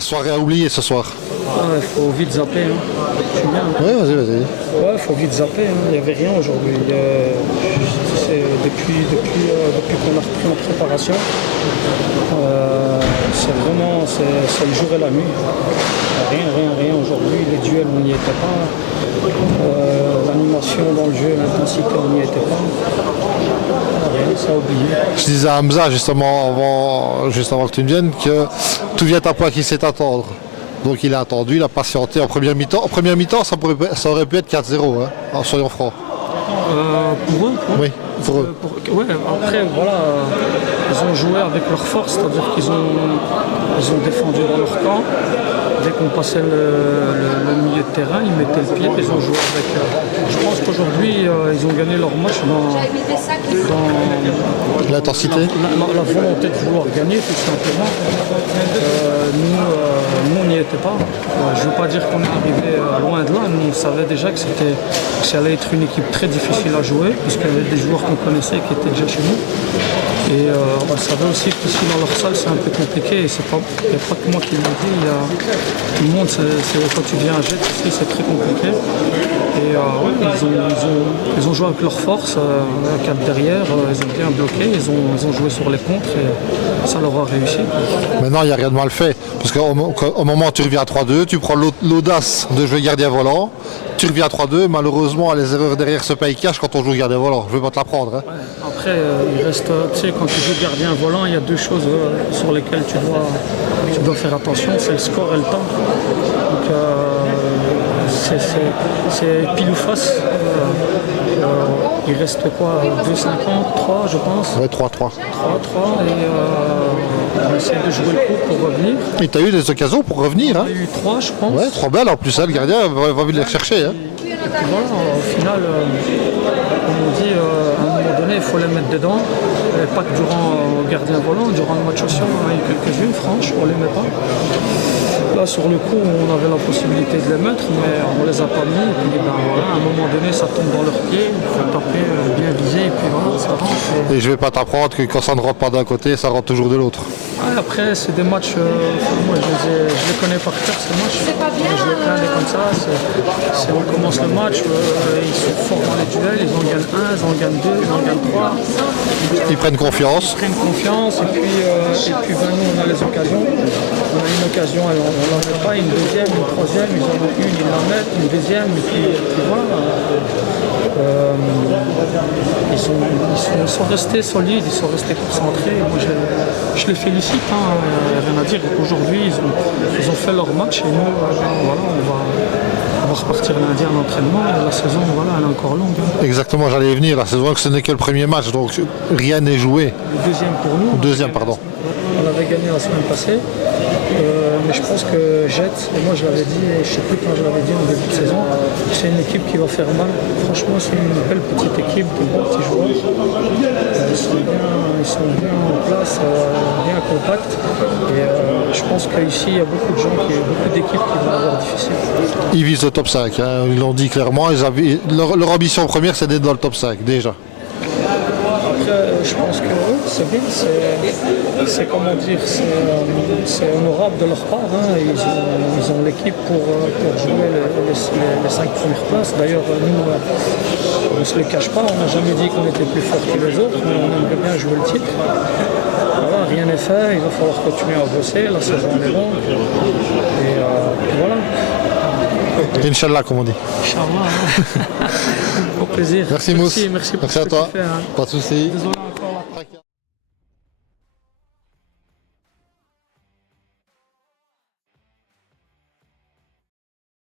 soirée à oublier ce soir. Il faut vite zapper. Hein. Je suis bien. Oui, vas-y. Ouais, faut vite zapper. Hein. Il n'y avait rien aujourd'hui. Depuis qu'on a repris en préparation, c'est vraiment c'est le jour et la nuit. Rien aujourd'hui. Les duels, on n'y était pas. L'animation dans le jeu, l'intensité, on n'y était pas. Rien, ça a oublié. Je disais à Hamza juste avant que tu ne viennes que tout vient à point qu'il sait attendre. Donc il a attendu, il a patienté en première mi-temps. En première mi-temps, ça aurait pu être 4-0, hein, soyons francs. Pour eux Oui, pour eux. Ouais, après, voilà, ils ont joué avec leur force, c'est-à-dire qu'ils ont défendu dans leur camp. Dès qu'on passait le milieu de terrain, ils mettaient le pied, ils ont joué avec. Je pense qu'aujourd'hui, ils ont gagné leur match dans l'intensité. La volonté de vouloir gagner, tout simplement. Nous, on n'y était pas. Je ne veux pas dire qu'on est arrivé loin de là. Nous, on savait déjà que ça allait être une équipe très difficile à jouer, puisqu'il y avait des joueurs qu'on connaissait qui étaient déjà chez nous. Et on savait aussi que ici dans leur salle c'est un peu compliqué, il n'y a pas que moi qui le dis, tout le monde, quand tu viens à Jet ici c'est très compliqué. Et ils ont joué avec leur force, 4 derrière, ils ont bien bloqué, ils ont joué sur les contres et ça leur a réussi. Maintenant il n'y a rien de mal fait, parce qu'au moment où tu reviens à 3-2, tu prends l'audace de jouer gardien volant, tu reviens à 3-2, malheureusement les erreurs derrière se payent cash quand on joue gardien volant, je ne vais pas te l'apprendre. Hein. Ouais, après il reste, tu sais, quand tu joues gardien volant, il y a deux choses sur lesquelles tu dois faire attention, c'est le score et le temps. Donc c'est pile ou face. Il reste quoi, 2,50, 3 je pense. Ouais, 3. 3 et on essaie de jouer le coup pour revenir. Et tu as eu des occasions pour revenir. On a eu 3 je pense. Ouais, 3 balles en plus, hein, le gardien va venir les rechercher. Hein. Et puis voilà, au final, comme on dit, à un moment donné, il faut les mettre dedans. Et pas que durant le gardien volant, durant le match aussi, on a eu quelques-unes, franches, on ne les met pas. Là, sur le coup, on avait la possibilité de les mettre, mais on ne les a pas mis. Et puis, voilà, à un moment donné, ça tombe dans leurs pieds, il faut taper, bien viser, et puis voilà, ça rentre. Et je ne vais pas t'apprendre que quand ça ne rentre pas d'un côté, ça rentre toujours de l'autre. Ouais, après, c'est des matchs, moi je les connais par cœur, ces matchs. Je les connais comme ça, on commence le match, ils sont forts dans les duels, ils en gagnent 1, ils en gagnent 2, ils en gagnent 3. Ils prennent confiance. Et puis nous on a les occasions. On a une occasion, alors on n'en met pas, une deuxième, une troisième, ils en ont une, ils la mettent, une deuxième, et puis voilà. Ils sont restés solides, ils sont restés concentrés. Moi, je les félicite, il n'y a rien à dire. Aujourd'hui, ils ont fait leur match et nous, voilà, on va repartir lundi en entraînement. Et la saison, voilà, elle est encore longue. Exactement, j'allais y venir. La saison, ce n'est que le premier match, donc rien n'est joué. Le deuxième pour nous. Deuxième, pardon. On avait gagné la semaine passée. Mais je pense que Jet, et moi je l'avais dit, et je ne sais plus quand je l'avais dit en début de saison, c'est une équipe qui va faire mal. Franchement, c'est une belle petite équipe, de bons petits joueurs. Ils sont bien en place, bien compacts. Et je pense qu'ici, il y a beaucoup de gens, beaucoup d'équipes qui vont avoir difficile. Ils visent le top 5, hein. Ils l'ont dit clairement. Leur ambition première, c'est d'être dans le top 5, déjà. Je pense que c'est bien, c'est comment dire, c'est honorable de leur part. Hein. Ils ont l'équipe pour jouer les 5 premières places. D'ailleurs, nous, on ne se le cache pas, on n'a jamais dit qu'on était plus fort que les autres, mais on aimerait bien jouer le titre. Voilà, rien n'est fait, il va falloir continuer à bosser, la saison est longue. Et voilà. Inch'Allah, comme on dit. Inch'Allah. Hein. Au plaisir. Merci Mousse. Merci pour merci ce à toi. que tu fais, hein. Pas de soucis. Désolé encore.